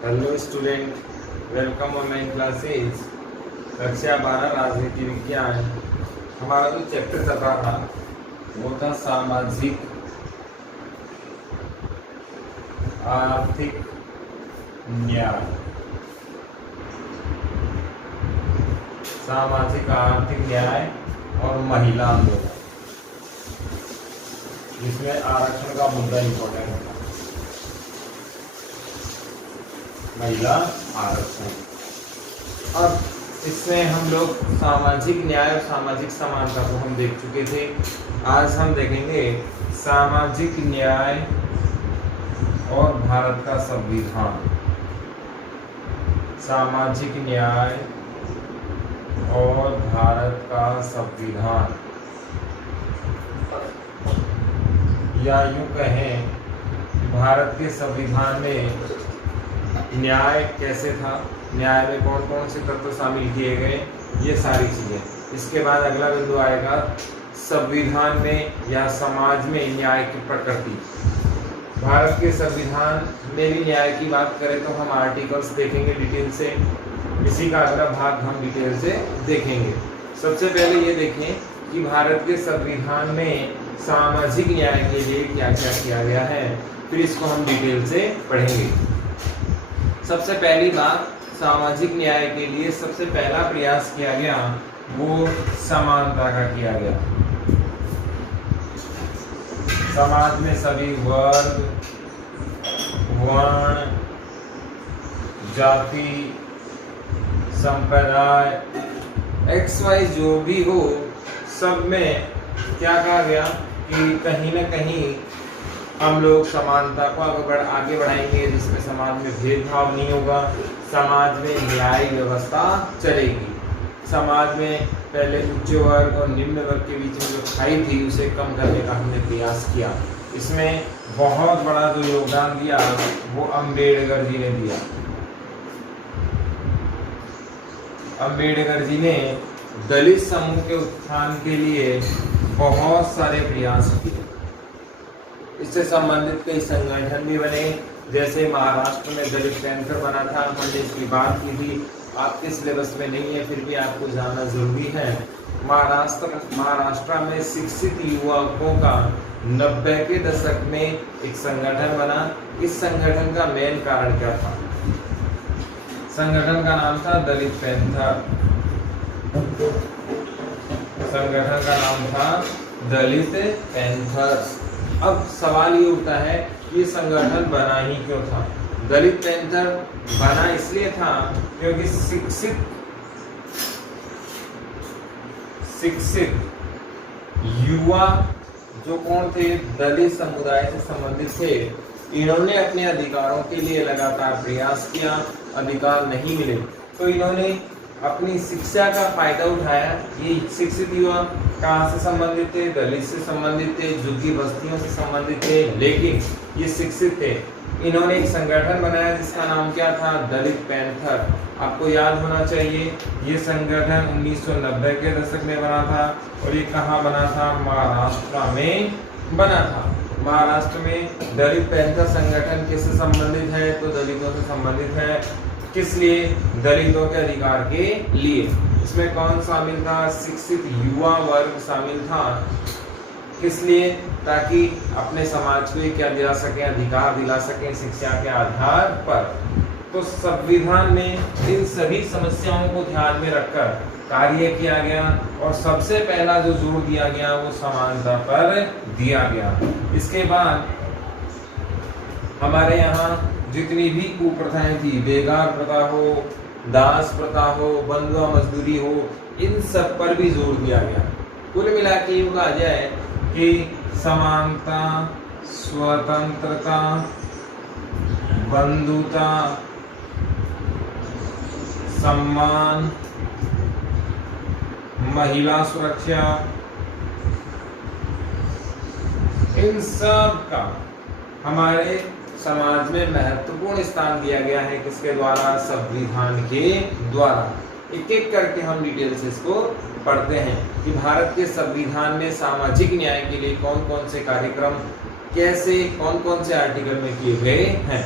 Hello student, welcome online classes. कक्षा 12 राजनीति विज्ञान। हमारा जो चैप्टर चल रहा था वो था सामाजिक आर्थिक न्याय। सामाजिक आर्थिक न्याय और महिला आंदोलन, जिसमें आरक्षण का मुद्दा इम्पोर्टेंट होता है। महिला आरक्षण। अब इसमें हम लोग सामाजिक न्याय और सामाजिक समानता को हम देख चुके थे। आज हम देखेंगे सामाजिक न्याय और भारत का संविधान। सामाजिक न्याय और भारत का संविधान, या यूं कहें भारत के संविधान में न्याय कैसे था, न्याय में कौन कौन से तत्व शामिल किए गए, ये सारी चीजें। इसके बाद अगला बिंदु आएगा संविधान में या समाज में न्याय की प्रकृति। भारत के संविधान में भी न्याय की बात करें तो हम आर्टिकल्स देखेंगे डिटेल से। इसी का अगला भाग हम डिटेल से देखेंगे। सबसे पहले ये देखें कि भारत के संविधान में सामाजिक न्याय के लिए क्या क्या किया गया है, फिर इसको हम डिटेल से पढ़ेंगे। सबसे पहली बात, सामाजिक न्याय के लिए सबसे पहला प्रयास किया गया वो समानता का किया गया। समाज में सभी वर्ग, वर्ण, जाति, संप्रदाय, XY जो भी हो, सब में क्या कहा गया कि कहीं ना कहीं हम लोग समानता को आगे बढ़ाएंगे, जिसमें समाज में भेदभाव नहीं होगा, समाज में न्याय व्यवस्था चलेगी। समाज में पहले उच्च वर्ग और निम्न वर्ग के बीच में जो खाई थी उसे कम करने का हमने प्रयास किया। इसमें बहुत बड़ा जो योगदान दिया वो अम्बेडकर जी ने दिया। अम्बेडकर जी ने दलित समूह के उत्थान के लिए बहुत सारे प्रयास किए। इससे संबंधित कई संगठन भी बने, जैसे महाराष्ट्र में दलित पैंथर बना था। हमने इसकी बात की थी, आपके सिलेबस में नहीं है फिर भी आपको जानना जरूरी है। महाराष्ट्र में शिक्षित युवकों का 90 के दशक में एक संगठन बना। इस संगठन का मेन कारण क्या था? संगठन का नाम था दलित पैंथर। संगठन का नाम था दलित पैंथर्स। अब सवाल ये उठता है कि ये संगठन बना ही क्यों था? दलित पैंथर बना इसलिए था क्योंकि शिक्षित युवा जो कौन थे, दलित समुदाय से संबंधित थे, इन्होंने अपने अधिकारों के लिए लगातार प्रयास किया। अधिकार नहीं मिले तो इन्होंने अपनी शिक्षा का फायदा उठाया। ये शिक्षित युवा कहाँ से संबंधित थे? दलित से संबंधित थे, झुग्गी बस्तियों से संबंधित थे, लेकिन ये शिक्षित थे। इन्होंने एक संगठन बनाया जिसका नाम क्या था? दलित पैंथर। आपको याद होना चाहिए ये संगठन 1990 के दशक में बना था और ये कहाँ बना था? महाराष्ट्र में बना था। महाराष्ट्र में दलित पैंथर संगठन किससे संबंधित है? तो दलितों से संबंधित है। किस लिए? दलितों के अधिकार के लिए। इसमें कौन शामिल था? शिक्षित युवा वर्ग शामिल था। किस लिए? ताकि अपने समाज को क्या दिला सके? अधिकार दिला सके शिक्षा के आधार पर। तो संविधान में इन सभी समस्याओं को ध्यान में रखकर कार्य किया गया और सबसे पहला जो जोर दिया गया वो समानता पर दिया गया। इसके बाद हमारे यहाँ जितनी भी कुप्रथाएं थी, बेगार प्रथा हो, दास प्रथा हो, बंधुआ मजदूरी हो, इन सब पर भी जोर दिया गया। कुल मिला के यूं कहा जाए कि समानता, स्वतंत्रता, बंधुता, सम्मान, महिला सुरक्षा, इन सब का हमारे समाज में महत्वपूर्ण स्थान दिया गया है। किसके द्वारा? संविधान के द्वारा। एक एक करके हम डिटेल से इसको पढ़ते हैं कि भारत के संविधान में सामाजिक न्याय के लिए कौन कौन से कार्यक्रम कैसे कौन कौन से आर्टिकल में किए गए हैं।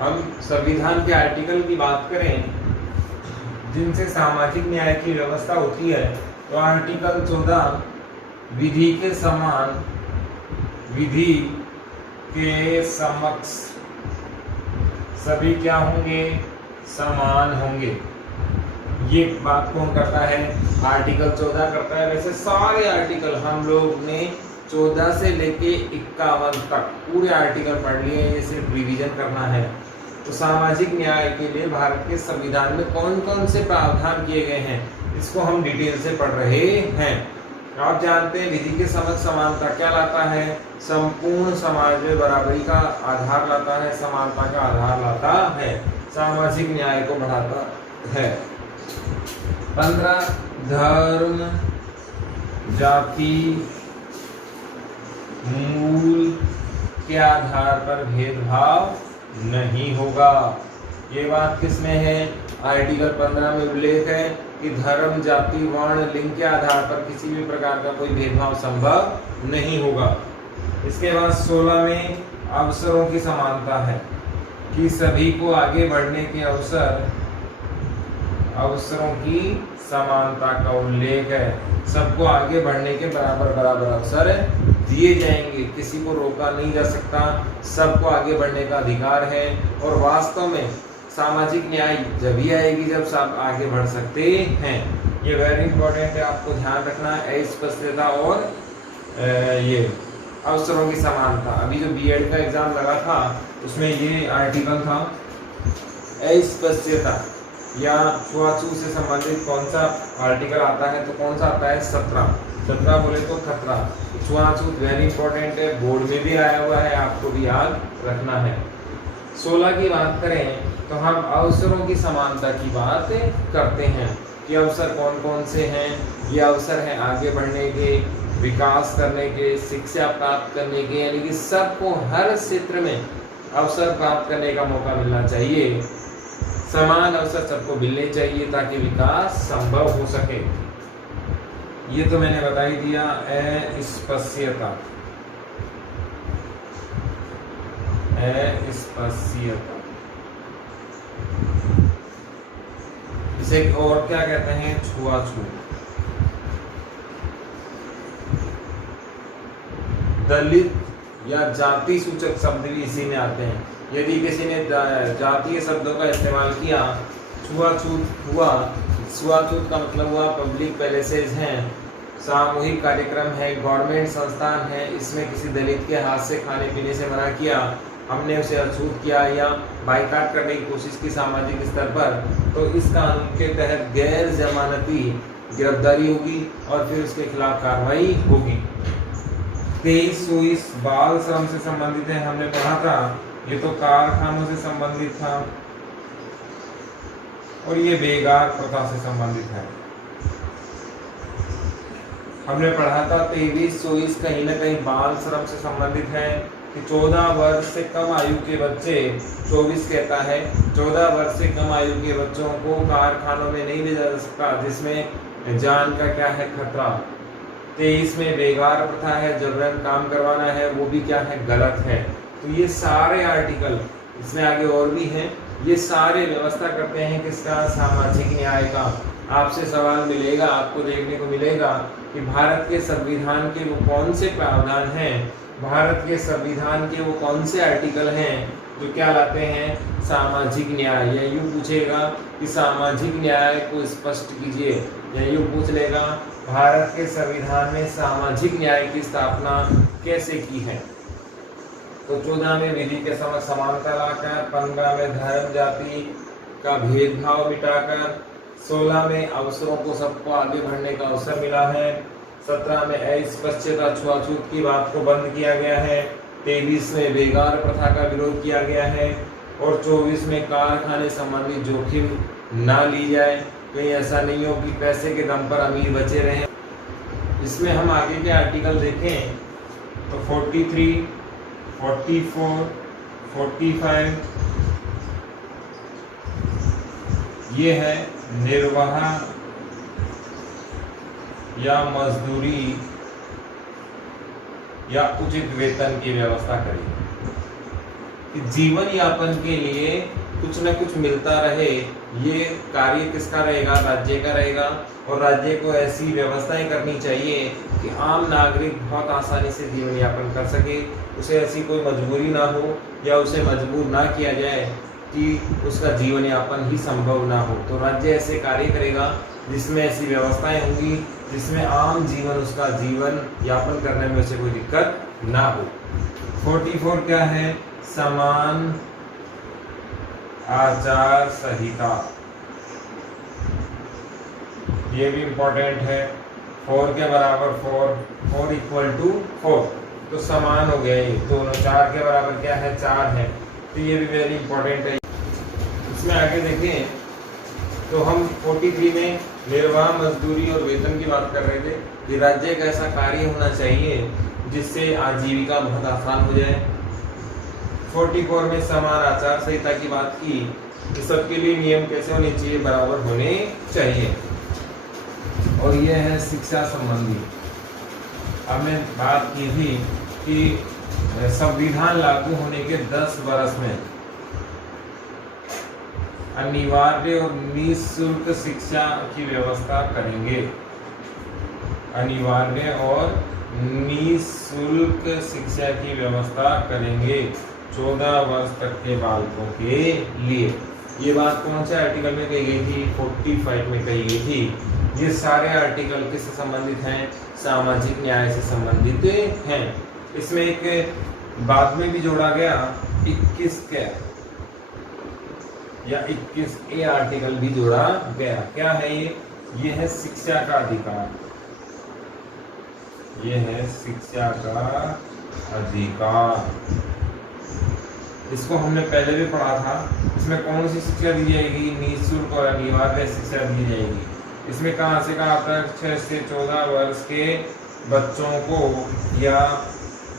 हम संविधान के आर्टिकल की बात करें जिनसे सामाजिक न्याय की व्यवस्था होती है, तो आर्टिकल 14 विधि के समान, विधि के समक्ष सभी क्या होंगे, समान होंगे। ये बात कौन करता है, आर्टिकल 14 करता है। वैसे सारे आर्टिकल हम लोग ने 14 से लेके 51 तक पूरे आर्टिकल पढ़ लिए, ये सिर्फ रिवीजन करना है। तो सामाजिक न्याय के लिए भारत के संविधान में कौन कौन से प्रावधान किए गए हैं, इसको हम डिटेल से पढ़ रहे हैं। आप जानते हैं विधि के समक्ष समानता क्या लाता है, संपूर्ण समाज में बराबरी का आधार लाता है, समानता का आधार लाता है, सामाजिक न्याय को बढ़ाता है। 15 धर्म जाति मूल के आधार पर भेदभाव नहीं होगा। ये बात किसमें है, आर्टिकल 15 में उल्लेख है कि धर्म जाति वर्ण लिंग के आधार पर किसी भी प्रकार का कोई भेदभाव संभव नहीं होगा। इसके बाद 16 में अवसरों की समानता है कि सभी को आगे बढ़ने के अवसरों की समानता का उल्लेख है। सबको आगे बढ़ने के बराबर अवसर दिए जाएंगे, किसी को रोका नहीं जा सकता, सबको आगे बढ़ने का अधिकार है। और वास्तव में सामाजिक न्याय जब ही आएगी जब सब आगे बढ़ सकते हैं। ये वेरी इंपॉर्टेंट है, आपको ध्यान रखना है। अस्पष्टता और ये अवसरों की समानता, अभी जो बीएड का एग्जाम लगा था उसमें ये आर्टिकल था। अस्पष्टता या छुआछूत से संबंधित कौन सा आर्टिकल आता है, तो कौन सा आता है, 17 बोले तो खतरा। छुआछूत वेरी इंपॉर्टेंट है, बोर्ड में भी आया हुआ है, आपको भी याद रखना है। 16 की बात करें तो हम अवसरों की समानता की बात करते हैं कि अवसर कौन कौन से हैं। ये अवसर है आगे बढ़ने के, विकास करने के, शिक्षा प्राप्त करने के, यानी कि सबको हर क्षेत्र में अवसर प्राप्त करने का मौका मिलना चाहिए। समान अवसर सबको मिलने चाहिए ताकि विकास संभव हो सके। ये तो मैंने बता ही दिया। अस्पृश्यता, इसे और क्या कहते हैं, छुआछूत। दलित या जाति सूचक शब्द भी इसी में आते हैं। यदि किसी ने जातीय शब्दों का इस्तेमाल किया, छुआछूत हुआ। छुआछूत का मतलब हुआ पब्लिक पैलेसेज हैं, सामूहिक कार्यक्रम है, गवर्नमेंट संस्थान है, इसमें किसी दलित के हाथ से खाने पीने से मना किया, हमने उसे अछूत किया या बाइकाट करने की कोशिश की सामाजिक स्तर पर, तो इस कानून के तहत गैर जमानती गिरफ्तारी होगी और फिर उसके खिलाफ कार्रवाई होगी। 23 बाल श्रम से संबंधित है, हमने पढ़ा था। ये तो कारखानों से संबंधित था और ये बेगार प्रथा से संबंधित है। हमने पढ़ा था 23-24 कहीं ना कहीं बाल श्रम से संबंधित है कि 14 वर्ष से कम आयु के बच्चे, 24 कहता है 14 वर्ष से कम आयु के बच्चों को कारखानों में नहीं भेजा जा सकता जिसमें जान का क्या है, खतरा। 23 में बेगार प्रथा है, जबरन काम करवाना है, वो भी क्या है, गलत है। तो ये सारे आर्टिकल, इसमें आगे और भी हैं, ये सारे व्यवस्था करते हैं किसका, सामाजिक न्याय का। आपसे सवाल मिलेगा, आपको देखने को मिलेगा कि भारत के संविधान के वो कौन से प्रावधान हैं, भारत के संविधान के वो कौन से आर्टिकल हैं जो क्या लाते हैं, सामाजिक न्याय। या यूँ पूछेगा कि सामाजिक न्याय को स्पष्ट कीजिए, या यूँ पूछ लेगा भारत के संविधान में सामाजिक न्याय की स्थापना कैसे की है। तो 14 में विधि के समक्ष समानता लाकर, 15 में धर्म जाति का भेदभाव मिटाकर, 16 में अवसरों को सबको आगे बढ़ने का अवसर मिला है, 17 में अस्पृश्यता छुआछूत की बात को बंद किया गया है, 23 में बेगार प्रथा का विरोध किया गया है और 24 में कारखाने संबंधी जोखिम ना ली जाए, कहीं ऐसा नहीं हो कि पैसे के दम पर अमीर बचे रहें। इसमें हम आगे के आर्टिकल देखें तो 43, 44, 45 ये है निर्वाह या मजदूरी या उचित वेतन की व्यवस्था करी। कि जीवन यापन के लिए कुछ न कुछ मिलता रहे, ये कार्य किसका रहेगा? राज्य का रहेगा। और राज्य को ऐसी व्यवस्थाएं करनी चाहिए कि आम नागरिक बहुत आसानी से जीवन यापन कर सके, उसे ऐसी कोई मजबूरी ना हो या उसे मजबूर ना किया जाए कि उसका जीवन यापन ही संभव ना हो। तो राज्य ऐसे कार्य करेगा जिसमें ऐसी व्यवस्थाएं होंगी जिसमें आम जीवन, उसका जीवन यापन करने में उसे कोई दिक्कत ना हो। 44 क्या है? समान आचार संहिता। ये भी इंपॉर्टेंट है। 4 के बराबर 4 इक्वल टू 4, तो समान हो गया ये दोनों। 4 के बराबर क्या है? 4 है। तो ये भी वेरी इंपॉर्टेंट है। इसमें आगे देखें तो हम 43 में निर्वाह मजदूरी और वेतन की बात कर रहे थे कि राज्य का ऐसा कार्य होना चाहिए जिससे आजीविका बहुत आसान हो जाए। 44 में समान आचार संहिता की बात की कि सबके लिए नियम कैसे होने चाहिए? बराबर होने चाहिए। और यह है शिक्षा संबंधी। हमने बात की थी कि संविधान लागू होने के 10 वर्ष में अनिवार्य और निःशुल्क शिक्षा की व्यवस्था करेंगे। अनिवार्य और निःशुल्क शिक्षा की व्यवस्था करेंगे 14 वर्ष तक के बालकों के लिए। ये बात कौन से आर्टिकल में कही गई थी? 45 में कही गई थी। ये सारे आर्टिकल किससे संबंधित हैं? सामाजिक न्याय से संबंधित हैं। इसमें एक बाद में भी जोड़ा गया 21 के या 21A आर्टिकल भी जोड़ा गया। क्या है ये? ये है शिक्षा का अधिकार। ये है शिक्षा का अधिकार। इसको हमने पहले भी पढ़ा था। इसमें कौन सी शिक्षा दी जाएगी? निःशुल्क और अनिवार्य शिक्षा दी जाएगी। इसमें कहाँ से कहाँ तक? 6 से 14 वर्ष के बच्चों को या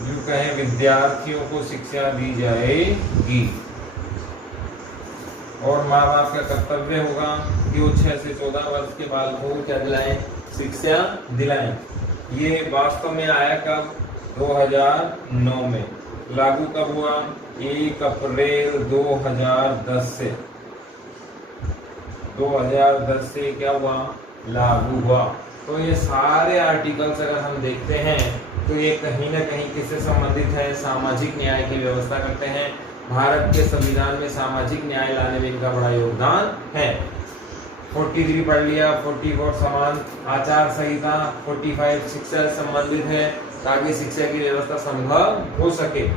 यूँ कहें विद्यार्थियों को शिक्षा दी जाएगी। और माँ बाप का कर्तव्य होगा कि वो 6 से 14 वर्ष के बालकों को क्या दिलाएं? शिक्षा दिलाएं। ये वास्तव में आया कब? 2009 में। लागू कब हुआ? 1 अप्रैल 2010 से। 2010 से क्या हुआ? लागू हुआ। तो ये सारे आर्टिकल्स अगर हम देखते हैं तो ये कहीं ना कहीं किससे संबंधित है? सामाजिक न्याय की व्यवस्था करते हैं। भारत के संविधान में सामाजिक न्याय लाने में इनका बड़ा योगदान है। 43 पढ़ लिया। 44 समान आचार संहिता। 45 शिक्षा से संबंधित है ताकि शिक्षा की व्यवस्था संभव हो सके।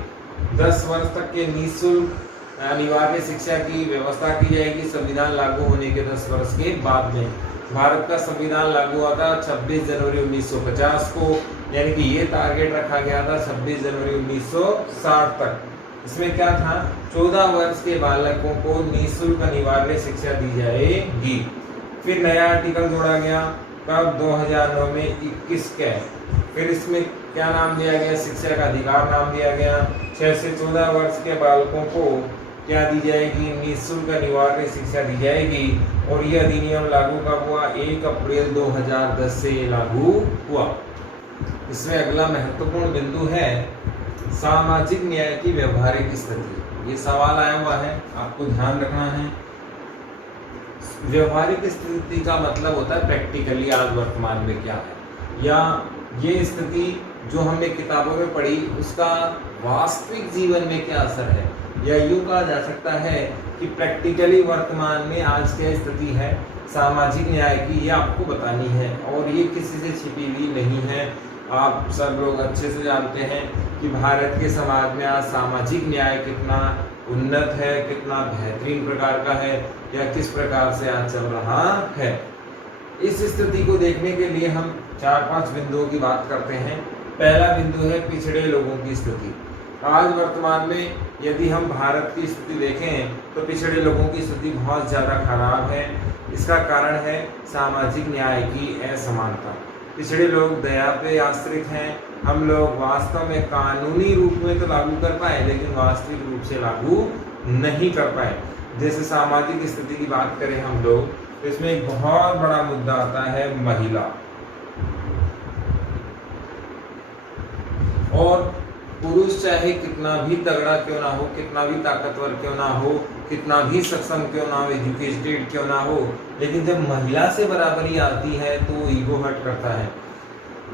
10 वर्ष तक के निःशुल्क अनिवार्य शिक्षा की व्यवस्था की जाएगी संविधान लागू होने के 10 वर्ष के बाद में। भारत का संविधान लागू हुआ था 26 जनवरी 1950 को, यानी कि ये टारगेट रखा गया था 26 जनवरी 1960 तक। इसमें क्या था? 14 वर्ष के बालकों को निःशुल्क अनिवार्य शिक्षा दी जाएगी। फिर नया आर्टिकल जोड़ा गया कब? 2009 में 21 के। फिर इसमें क्या नाम दिया गया? शिक्षा का अधिकार नाम दिया गया। 6 से 14 वर्ष के बालकों को क्या दी जाएगी? निःशुल्क अनिवार्य शिक्षा दी जाएगी। और यह अधिनियम लागू कब हुआ? 1 अप्रैल 2010 से लागू हुआ। इसमें अगला महत्वपूर्ण बिंदु है सामाजिक न्याय की व्यवहारिक स्थिति। ये सवाल आया हुआ है, आपको ध्यान रखना है। व्यवहारिक स्थिति का मतलब होता है प्रैक्टिकली आज वर्तमान में क्या है, या ये स्थिति जो हमने किताबों में पढ़ी उसका वास्तविक जीवन में क्या असर है, या यूँ कहा जा सकता है कि प्रैक्टिकली वर्तमान में आज क्या स्थिति है सामाजिक न्याय की, ये आपको बतानी है। और ये किसी से छिपी हुई नहीं है। आप सब लोग अच्छे से जानते हैं कि भारत के समाज में आज सामाजिक न्याय कितना उन्नत है, कितना बेहतरीन प्रकार का है, या किस प्रकार से आज चल रहा है। इस स्थिति को देखने के लिए हम 4-5 बिंदुओं की बात करते हैं। पहला बिंदु है पिछड़े लोगों की स्थिति। आज वर्तमान में यदि हम भारत की स्थिति देखें तो पिछड़े लोगों की स्थिति बहुत ज़्यादा खराब है। इसका कारण है सामाजिक न्याय की असमानता। पिछड़े लोग दया पे आश्रित हैं। हम लोग वास्तव में कानूनी रूप में तो लागू कर पाए लेकिन वास्तविक रूप से लागू नहीं कर पाए। जैसे सामाजिक स्थिति की बात करें हम लोग तो इसमें एक बहुत बड़ा मुद्दा आता है महिला। और पुरुष चाहे कितना भी तगड़ा क्यों ना हो, कितना भी ताकतवर क्यों ना हो, कितना भी सक्षम क्यों ना हो, एजुकेटेड क्यों ना हो, लेकिन जब महिला से बराबरी आती है तो ईगो हर्ट करता है।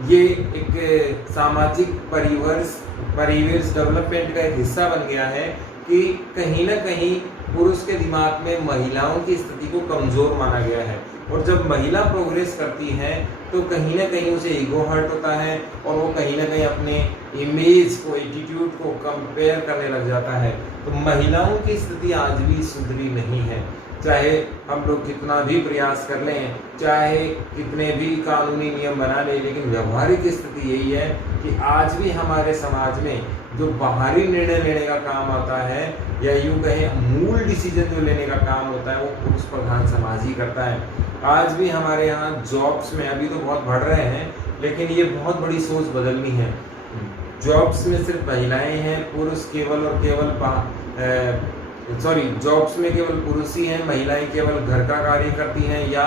ये एक सामाजिक परिवेश डेवलपमेंट का एक हिस्सा बन गया है कि कहीं ना कहीं पुरुष के दिमाग में महिलाओं की स्थिति को कमजोर माना गया है, और जब महिला प्रोग्रेस करती है तो कहीं ना कहीं उसे ईगो हर्ट होता है और वो कहीं ना कहीं अपने इमेज को, एटीट्यूड को कंपेयर करने लग जाता है। तो महिलाओं की स्थिति आज भी सुधरी नहीं है, चाहे हम लोग कितना भी प्रयास कर लें, चाहे कितने भी कानूनी नियम बना लें, लेकिन व्यवहारिक स्थिति यही है कि आज भी हमारे समाज में जो बाहरी निर्णय लेने का काम आता है, या यूं कहें मूल डिसीजन जो लेने का काम होता है, वो पुरुष प्रधान समाज ही करता है। आज भी हमारे यहाँ जॉब्स में अभी तो बहुत बढ़ रहे हैं, लेकिन ये बहुत बड़ी सोच बदलनी है। जॉब्स में सिर्फ महिलाएं हैं, पुरुष केवल और केवल जॉब्स में केवल पुरुष ही हैं, महिलाएं केवल घर का कार्य करती हैं या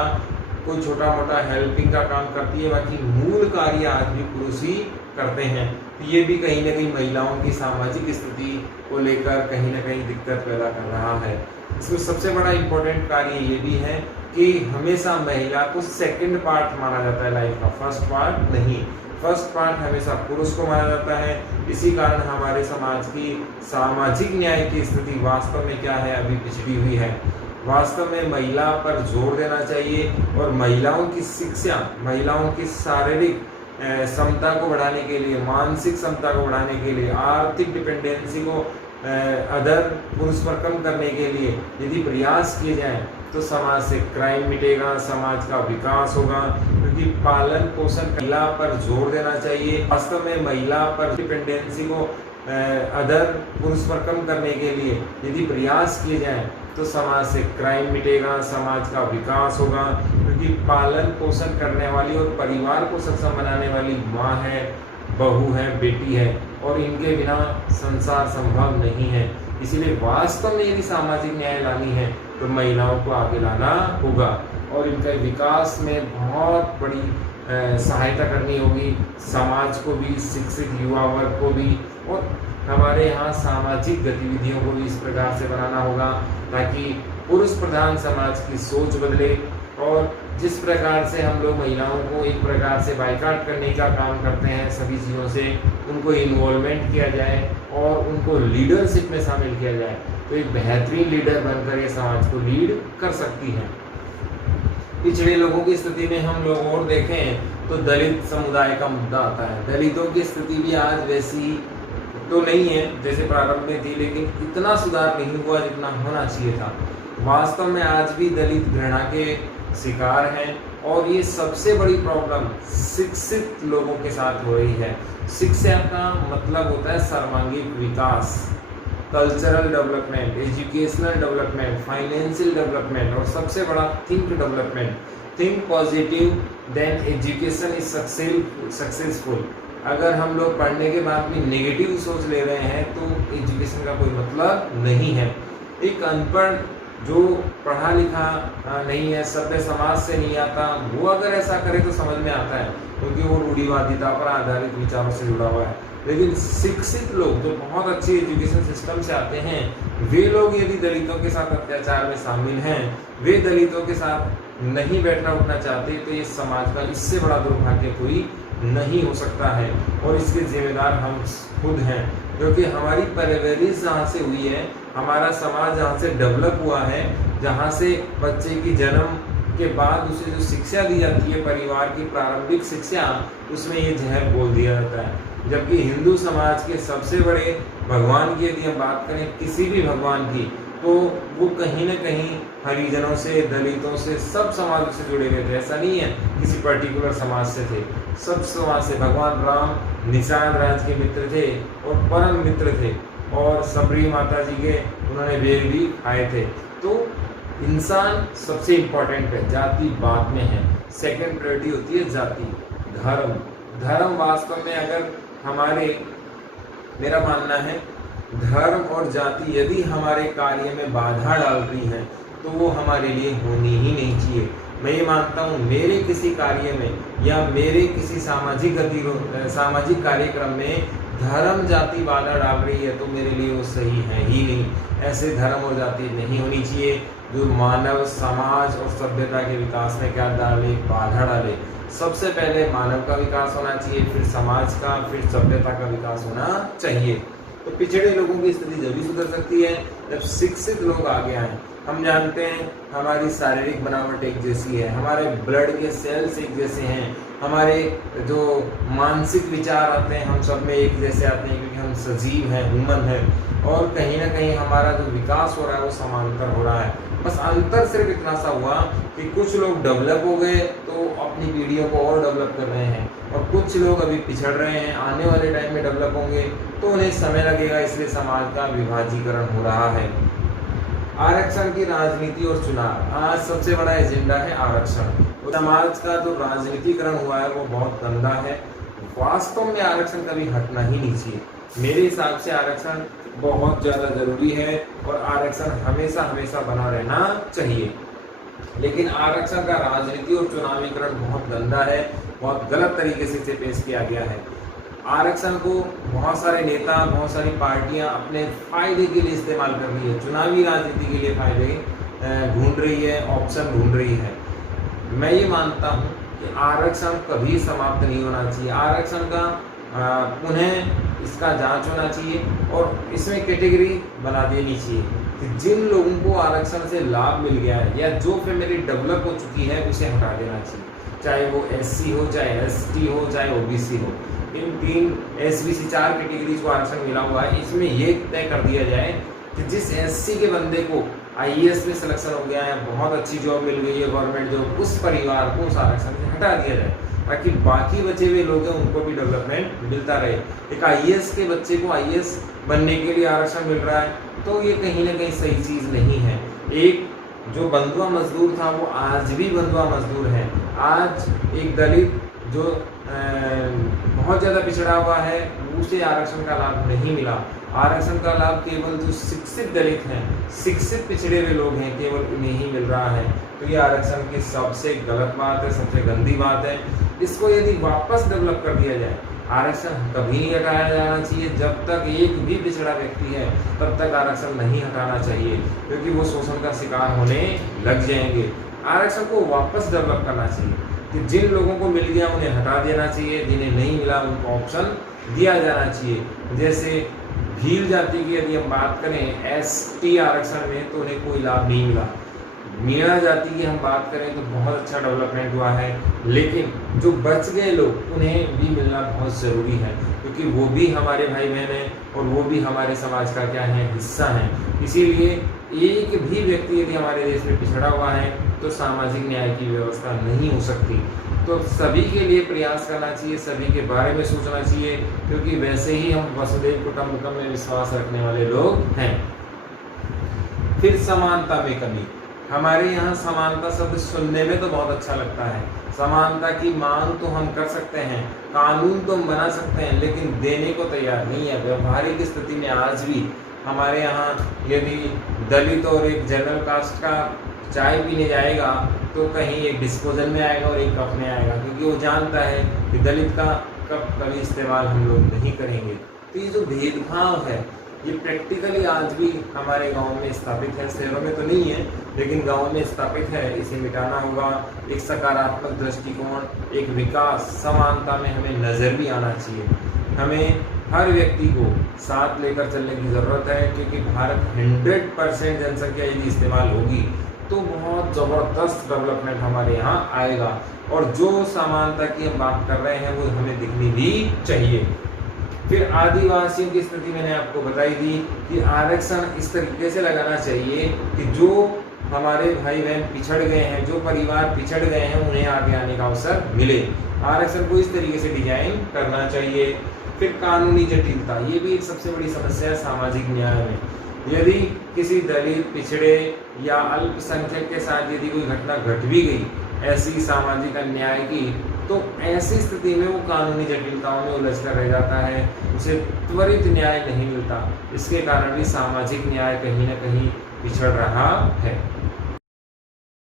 कोई छोटा मोटा हेल्पिंग का काम करती है, बाकी मूल कार्य आज भी पुरुष ही करते हैं। ये भी कहीं ना कहीं महिलाओं की सामाजिक स्थिति को लेकर कहीं ना कहीं दिक्कत पैदा कर रहा है। इसमें सबसे बड़ा इम्पोर्टेंट कार्य ये भी है कि हमेशा महिला को सेकंड पार्ट माना जाता है लाइफ का, फर्स्ट पार्ट नहीं। फर्स्ट पार्ट हमेशा पुरुष को माना जाता है। इसी कारण हमारे समाज की सामाजिक न्याय की स्थिति वास्तव में क्या है, अभी पिछड़ी हुई है। वास्तव में महिला पर जोर देना चाहिए और महिलाओं की शिक्षा, महिलाओं की शारीरिक क्षमता को बढ़ाने के लिए, मानसिक क्षमता को बढ़ाने के लिए, आर्थिक डिपेंडेंसी को अदर पुरुष पर कम करने के लिए यदि प्रयास किए जाएं तो समाज से क्राइम मिटेगा, समाज का विकास होगा। क्योंकि पालन पोषण महिला पर जोर देना चाहिए। वास्तव में महिला पर डिपेंडेंसी को अदर पुरुष पर कम करने के लिए यदि प्रयास किए जाएं तो समाज से क्राइम मिटेगा, समाज का विकास होगा। क्योंकि पालन पोषण करने वाली और परिवार को सक्षम बनाने वाली माँ है, बहू है, बेटी है, और इनके बिना संसार संभव नहीं है। इसीलिए वास्तव में यदि सामाजिक न्याय लानी है तो महिलाओं को आगे लाना होगा और इनके विकास में बहुत बड़ी सहायता करनी होगी। समाज को भी, शिक्षित युवा वर्ग को भी, और हमारे यहाँ सामाजिक गतिविधियों को भी इस प्रकार से बनाना होगा ताकि पुरुष प्रधान समाज की सोच बदले। और जिस प्रकार से हम लोग महिलाओं को एक प्रकार से बाइकाट करने का काम करते हैं, सभी चीज़ों से उनको इन्वॉल्वमेंट किया जाए और उनको लीडरशिप में शामिल किया जाए तो एक बेहतरीन लीडर बनकर ये समाज को लीड कर सकती है। पिछड़े लोगों की स्थिति में हम लोग और देखें तो दलित समुदाय का मुद्दा आता है। दलितों की स्थिति भी आज वैसी तो नहीं है जैसे प्रारंभ में थी, लेकिन इतना सुधार नहीं हुआ जितना होना चाहिए था। वास्तव में आज भी दलित घृणा के शिकार हैं और ये सबसे बड़ी प्रॉब्लम शिक्षित लोगों के साथ हो रही है। शिक्षा का मतलब होता है सर्वांगीण विकास, cultural development, educational development, financial development और सबसे बड़ा think development. Think positive then education is successful. अगर हम लोग पढ़ने के बाद भी नेगेटिव सोच ले रहे हैं तो एजुकेशन का कोई मतलब नहीं है। एक अनपढ़ जो पढ़ा लिखा नहीं है, सभ्य समाज से नहीं आता, वो अगर ऐसा करे तो समझ में आता है क्योंकि वो रूढ़िवादिता पर आधारित विचारों से जुड़ा हुआ है। लेकिन शिक्षित लोग जो बहुत अच्छी एजुकेशन सिस्टम से आते हैं, वे लोग यदि दलितों के साथ अत्याचार में शामिल हैं, वे दलितों के साथ नहीं बैठना उठना चाहते, तो ये समाज का इससे बड़ा दुर्भाग्य कोई नहीं हो सकता है। और इसके जिम्मेदार हम खुद हैं क्योंकि हमारी परवरिश जहाँ से हुई है, हमारा समाज जहाँ से डेवलप हुआ है, जहाँ से बच्चे की जन्म के बाद उसे जो शिक्षा दी जाती है, परिवार की प्रारंभिक शिक्षा, उसमें ये जहर बोल दिया जाता है। जबकि हिंदू समाज के सबसे बड़े भगवान की यदि हम बात करें, किसी भी भगवान की, तो वो कहीं ना कहीं हरिजनों से, दलितों से, सब समाजों से जुड़े हुए थे। ऐसा नहीं है किसी पर्टिकुलर समाज से थे, सब समाज से। भगवान राम निषाद राज के मित्र थे और परम मित्र थे और सबरी माता जी के उन्होंने वेद भी खाए थे। तो इंसान सबसे इम्पोर्टेंट है, जाति बाद में है। सेकंड प्रायोरिटी होती है जाति। धर्म, धर्म वास्तव में अगर मेरा मानना है, धर्म और जाति यदि हमारे कार्य में बाधा डाल रही है तो वो हमारे लिए होनी ही नहीं चाहिए। मैं ये मानता हूँ मेरे किसी कार्य में या मेरे किसी सामाजिक कार्यक्रम में धर्म जाति बाधा डाल रही है तो मेरे लिए वो सही है ही नहीं। ऐसे धर्म और जाति नहीं होनी चाहिए जो मानव समाज और सभ्यता के विकास में क्या डाले, बाधा डाले। सबसे पहले मानव का विकास होना चाहिए, फिर समाज का, फिर सभ्यता का विकास होना चाहिए। तो पिछड़े लोगों की स्थिति जब भी सुधर सकती है जब शिक्षित लोग आगे आए। हम जानते हैं हमारी शारीरिक बनावट एक जैसी है, हमारे ब्लड के सेल्स एक जैसे हैं, हमारे जो मानसिक विचार आते हैं हम सब में एक जैसे आते हैं, क्योंकि हम सजीव हैं, ह्यूमन हैं। और कहीं ना कहीं हमारा जो विकास हो रहा है वो समांतर हो रहा है। बस अंतर सिर्फ इतना सा हुआ कि कुछ लोग डेवलप हो गए तो अपनी पीढ़ियों को और डेवलप कर रहे हैं, और कुछ लोग अभी पिछड़ रहे हैं, आने वाले टाइम में डेवलप होंगे तो उन्हें समय लगेगा, इसलिए समाज का विभाजीकरण हो रहा है। आरक्षण की राजनीति और चुनाव, आज सबसे बड़ा एजेंडा है आरक्षण। तो समाज का जो राजनीतिकरण हुआ है वो बहुत गंदा है। वास्तव में आरक्षण कभी हटना ही नहीं चाहिए। मेरे हिसाब से आरक्षण बहुत ज़्यादा जरूरी है और आरक्षण हमेशा हमेशा बना रहना चाहिए। लेकिन आरक्षण का राजनीति और चुनावीकरण बहुत गंदा है, बहुत गलत तरीके से इसे पेश किया गया है। आरक्षण को बहुत सारे नेता, बहुत सारी पार्टियां अपने फायदे के लिए इस्तेमाल कर रही है, चुनावी राजनीति के लिए फायदे ढूंढ रही है, ऑप्शन ढूंढ रही है। मैं ये मानता हूँ कि आरक्षण कभी समाप्त नहीं होना चाहिए। आरक्षण का पुनः इसका जांच होना चाहिए और इसमें कैटेगरी बना देनी चाहिए कि जिन लोगों को आरक्षण से लाभ मिल गया है या जो फैमिली डेवलप हो चुकी है उसे हटा देना चाहिए, चाहे वो SC हो, चाहे ST हो, चाहे OBC हो। इन 3 SBC 4 कैटेगरीज को आरक्षण मिला हुआ है। इसमें ये तय कर दिया जाए कि जिस SC के बंदे को IAS में सिलेक्शन हो गया है, बहुत अच्छी जॉब मिल गई है, गवर्नमेंट जॉब, उस परिवार को उस आरक्षण से हटा दिया जाए ताकि बाकी बचे हुए लोग हैं उनको भी डेवलपमेंट मिलता रहे। एक IAS के बच्चे को IAS बनने के लिए आरक्षण मिल रहा है तो ये कहीं ना कहीं सही चीज़ नहीं है। एक जो बंधुआ मजदूर था वो आज भी बंधुआ मजदूर है। आज एक दलित जो बहुत ज़्यादा पिछड़ा हुआ है उसे आरक्षण का लाभ नहीं मिला। आरक्षण का लाभ केवल जो शिक्षित दलित हैं, शिक्षित पिछड़े हुए लोग हैं, केवल उन्हें ही मिल रहा है। तो ये आरक्षण की सबसे गलत बात है, सबसे गंदी बात है। इसको यदि वापस डेवलप कर दिया जाए, आरक्षण कभी नहीं हटाया जाना चाहिए। जब तक एक भी पिछड़ा व्यक्ति है तब तक आरक्षण नहीं हटाना चाहिए, क्योंकि वो शोषण का शिकार होने लग जाएंगे। आरक्षण को वापस डेवलप करना चाहिए कि जिन लोगों को मिल गया उन्हें हटा देना चाहिए, जिन्हें नहीं मिला उनको ऑप्शन दिया जाना चाहिए। जैसे भील जाति की यदि हम बात करें ST आरक्षण में तो उन्हें कोई लाभ नहीं मिला। मीणा जाति की हम बात करें तो बहुत अच्छा डेवलपमेंट हुआ है, लेकिन जो बच गए लोग उन्हें भी मिलना बहुत ज़रूरी है, क्योंकि वो भी हमारे भाई बहन हैं और वो भी हमारे समाज का क्या है, हिस्सा है। इसीलिए एक भी व्यक्ति यदि हमारे देश में पिछड़ा हुआ है तो सामाजिक न्याय की व्यवस्था नहीं हो सकती। तो सभी के लिए प्रयास करना चाहिए, सभी के बारे में सोचना चाहिए, क्योंकि वैसे ही हम वसुधैव कुटुंबकम में विश्वास रखने वाले लोग हैं। फिर समानता में कमी। हमारे यहाँ समानता शब्द सुनने में तो बहुत अच्छा लगता है। समानता की मांग तो हम कर सकते हैं, कानून तो हम बना सकते हैं, लेकिन देने को तैयार नहीं है। व्यवहारिक स्थिति में आज भी हमारे यहाँ यदि दलित और एक जनरल कास्ट का चाय पीने जाएगा तो कहीं एक डिस्पोजल में आएगा और एक कप में आएगा, क्योंकि वो जानता है कि दलित का कप कभी इस्तेमाल हम लोग नहीं करेंगे। तो ये जो भेदभाव है ये प्रैक्टिकली आज भी हमारे गांव में स्थापित है। शहरों में तो नहीं है लेकिन गांव में स्थापित है। इसे मिटाना होगा। एक सकारात्मक दृष्टिकोण, एक विकास, समानता में हमें नज़र भी आना चाहिए। हमें हर व्यक्ति को साथ लेकर चलने की ज़रूरत है, क्योंकि भारत 100% जनसंख्या यदि इस्तेमाल होगी तो बहुत ज़बरदस्त डेवलपमेंट हमारे यहाँ आएगा। और जो समानता की हम बात कर रहे हैं वो हमें दिखनी भी चाहिए। फिर आदिवासियों की स्थिति मैंने आपको बताई दी कि आरक्षण इस तरीके से लगाना चाहिए कि जो हमारे भाई बहन पिछड़ गए हैं, जो परिवार पिछड़ गए हैं, उन्हें आगे आने का अवसर मिले। आरक्षण को इस तरीके से डिजाइन करना चाहिए। फिर कानूनी जटिलता, ये भी एक सबसे बड़ी समस्या है सामाजिक न्याय में। यदि किसी दलित, पिछड़े या अल्पसंख्यक के साथ यदि कोई घटना घट भी गई ऐसी सामाजिक अन्याय की, तो ऐसी स्थिति में वो कानूनी जटिलताओं में उलझ कर रह जाता है, उसे त्वरित न्याय नहीं मिलता। इसके कारण भी सामाजिक न्याय कहीं ना कहीं पिछड़ रहा है।